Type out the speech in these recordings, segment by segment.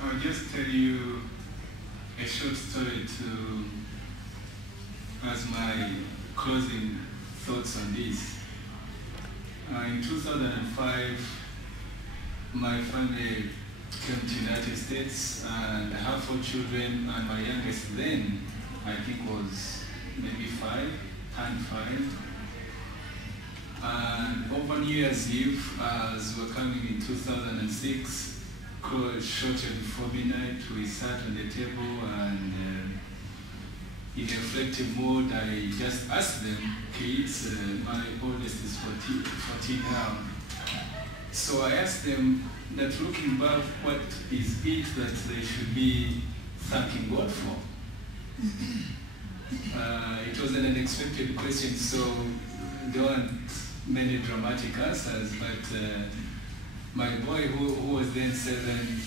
I'll just tell you a short story as my closing thoughts on this. In 2005, my family came to the United States, and I have 4 children, and my youngest then, I think, was maybe 5, turned 5. And over New Year's Eve, as we were coming in 2006, shortly before midnight, we sat on the table, and in a reflective mood, I just asked them, kids, my oldest is 14 now. So I asked them that, looking back, what is it that they should be thanking God for? It was an unexpected question, so there weren't many dramatic answers, but my boy, who was then 7,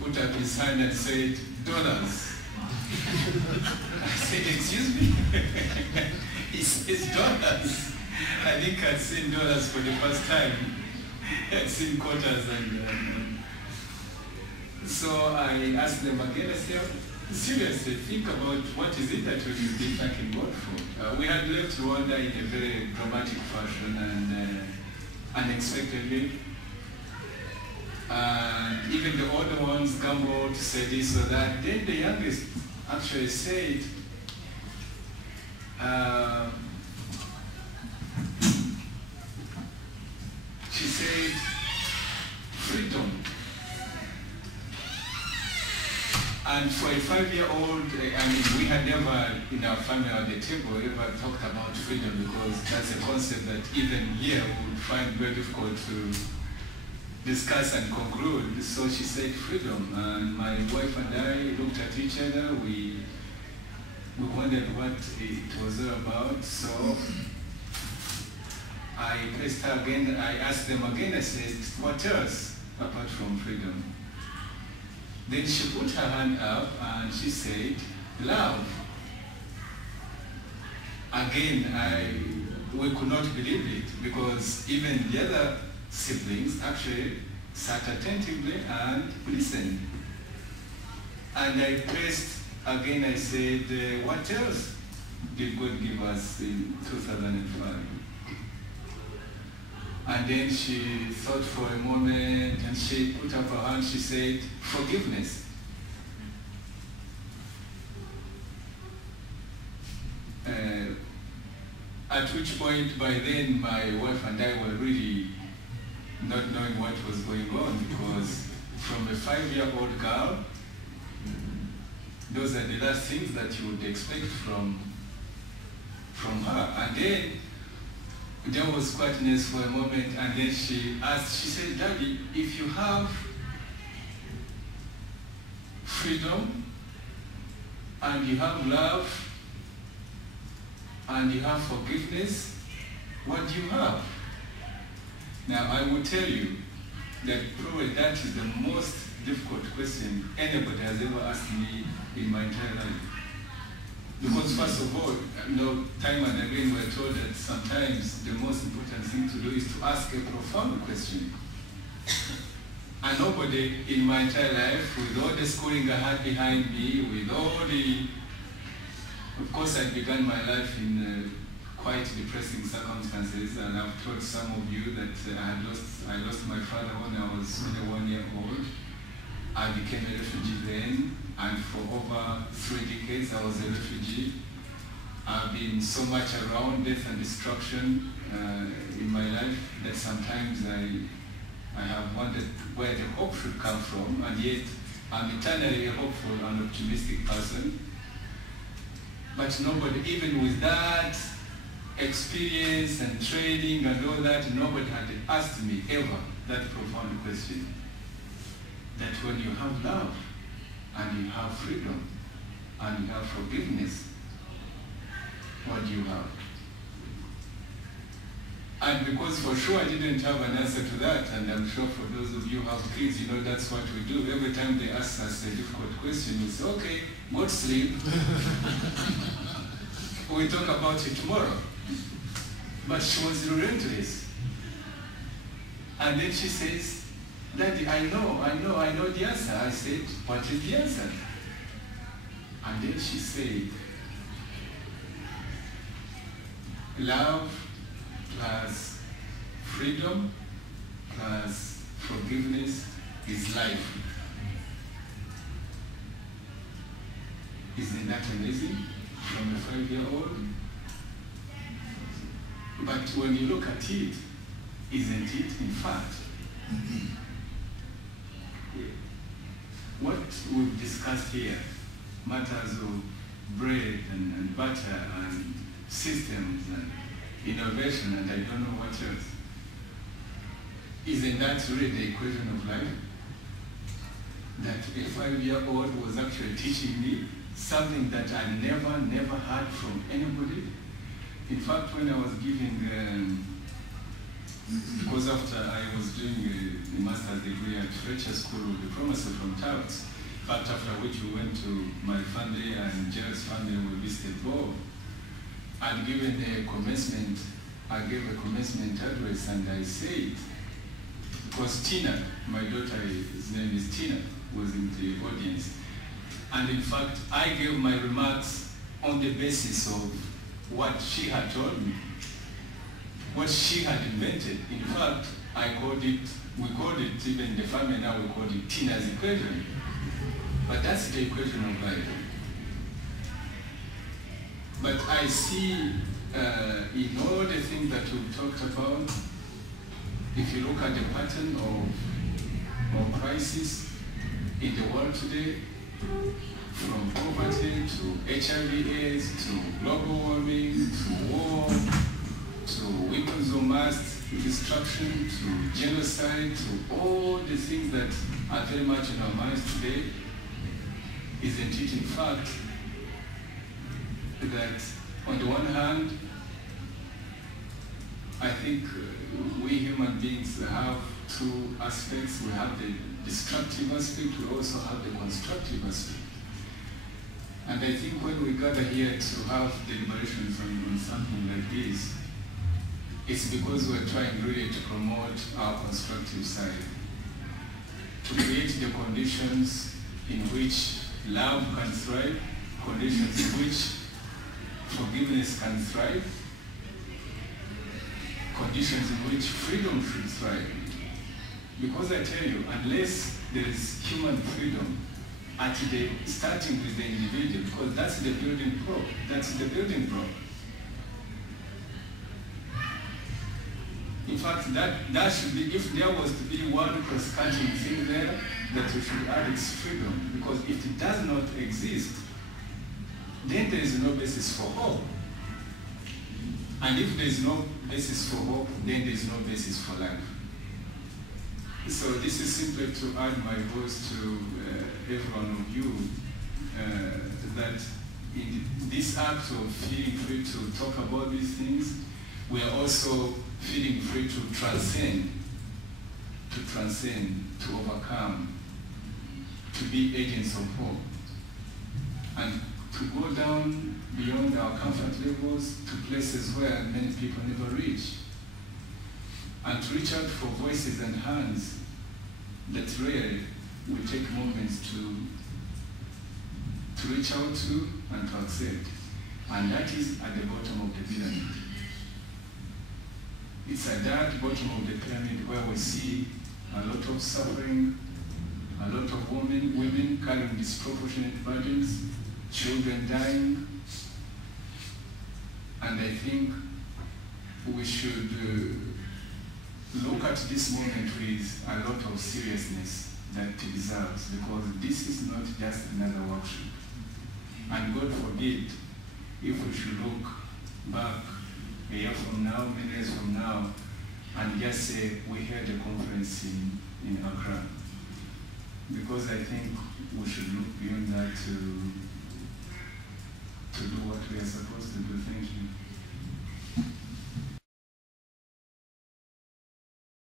put up his hand and said, dollars. I said, excuse me? It's dollars. I think I'd seen dollars for the first time. I'd seen quarters, and so I asked them again. I said, seriously, think about what is it that we will be thanking God for. We had left Rwanda in a very dramatic fashion and unexpectedly. And even the older ones gambled to say this or that. Then the youngest actually said, she said, freedom. And for a 5-year-old, I mean, we had never, in our family at the table, ever talked about freedom, because that's a concept that even here we would find very difficult to discuss and conclude. So she said freedom, and my wife and I looked at each other. We wondered what it was all about. So I pressed her again. I asked them again. I said, what else apart from freedom? Then she put her hand up and she said, love. Again, we could not believe it, because even the other siblings actually sat attentively and listened. And I pressed again. I said, what else did God give us in 2005? And then she thought for a moment, and she put up her hand. She said, forgiveness. At which point, by then, my wife and I were really not knowing what was going on, because from a 5-year-old girl, those are the last things that you would expect from her. And then there was quietness for a moment, and then she asked, she said, Daddy, if you have freedom, and you have love, and you have forgiveness, what do you have? Now, I will tell you that probably that is the most difficult question anybody has ever asked me in my entire life. Because first of all, time and again we're told that sometimes the most important thing to do is to ask a profound question. And nobody in my entire life, with all the schooling I had behind me, with all the... Of course, I began my life in quite depressing circumstances, and I've told some of you that I lost my father when I was only 1 year old. I became a refugee then, and for over 3 decades I was a refugee. I've been so much around death and destruction in my life that sometimes I have wondered where the hope should come from, and yet I'm eternally a hopeful and optimistic person. But nobody, even with that experience and training and all that, nobody had asked me ever that profound question. That when you have love, and you have freedom, and you have forgiveness, what do you have? And because for sure I didn't have an answer to that, and I'm sure for those of you who have kids, that's what we do. Every time they ask us a difficult question, we say, okay, go to sleep. We'll talk about it tomorrow. But she was relentless. And then she says, Daddy, I know the answer. I said, what is the answer? And then she said, love plus freedom plus forgiveness is life. Isn't that amazing? From a 5-year-old? But when you look at it, isn't it in fact? What we've discussed here, matters of bread and butter and systems and innovation and I don't know what else. Isn't that really the equation of life? That a 5-year-old was actually teaching me something that I never heard from anybody. In fact, when I was giving, because after I was doing a master's degree at Fletcher School of Diplomacy from Tufts, but after which we went to my family and Gerald's family and we visited Bob. I'd given a commencement, I gave a commencement address and I said, because Tina, my daughter's name is Tina, was in the audience. And in fact, I gave my remarks on the basis of what she had told me, what she had invented. In fact, we called it, even the family now, we call it Tina's equation. But that's the equation of life. But I see in all the things that we've talked about, if you look at the pattern of crisis in the world today, from poverty to HIV/AIDS to global warming to war to weapons of mass destruction to genocide to all the things that are very much in our minds today, isn't it in fact that on the one hand, I think we human beings have two aspects. We have the destructive aspect, we also have the constructive aspect. And I think when we gather here to have deliberations on something like this, it's because we're trying really to promote our constructive side, to create the conditions in which love can thrive, conditions in which forgiveness can thrive, conditions in which freedom should thrive. Because I tell you, unless there is human freedom at the starting with the individual, because that's the building block, In fact, that should be, if there was to be one cross-cutting thing there, that we should add its freedom. Because if it does not exist, then there is no basis for hope. And if there is no basis for hope, then there is no basis for life. So this is simply to add my voice to every one of you, that in this act of feeling free to talk about these things, we are also feeling free to transcend, to overcome, to be agents of hope, and to go down beyond our comfort levels to places where many people never reach, and to reach out for voices and hands that rarely we take moments to reach out to and to accept. And that is at the bottom of the pyramid. It's at that bottom of the pyramid where we see a lot of suffering, a lot of women carrying disproportionate burdens, children dying. And I think we should look at this moment with a lot of seriousness that it deserves, because this is not just another workshop. And God forbid if we should look back a year from now, many years from now, and just say we had a conference in Accra. Because I think we should look beyond that to do what we are supposed to do. Thank you.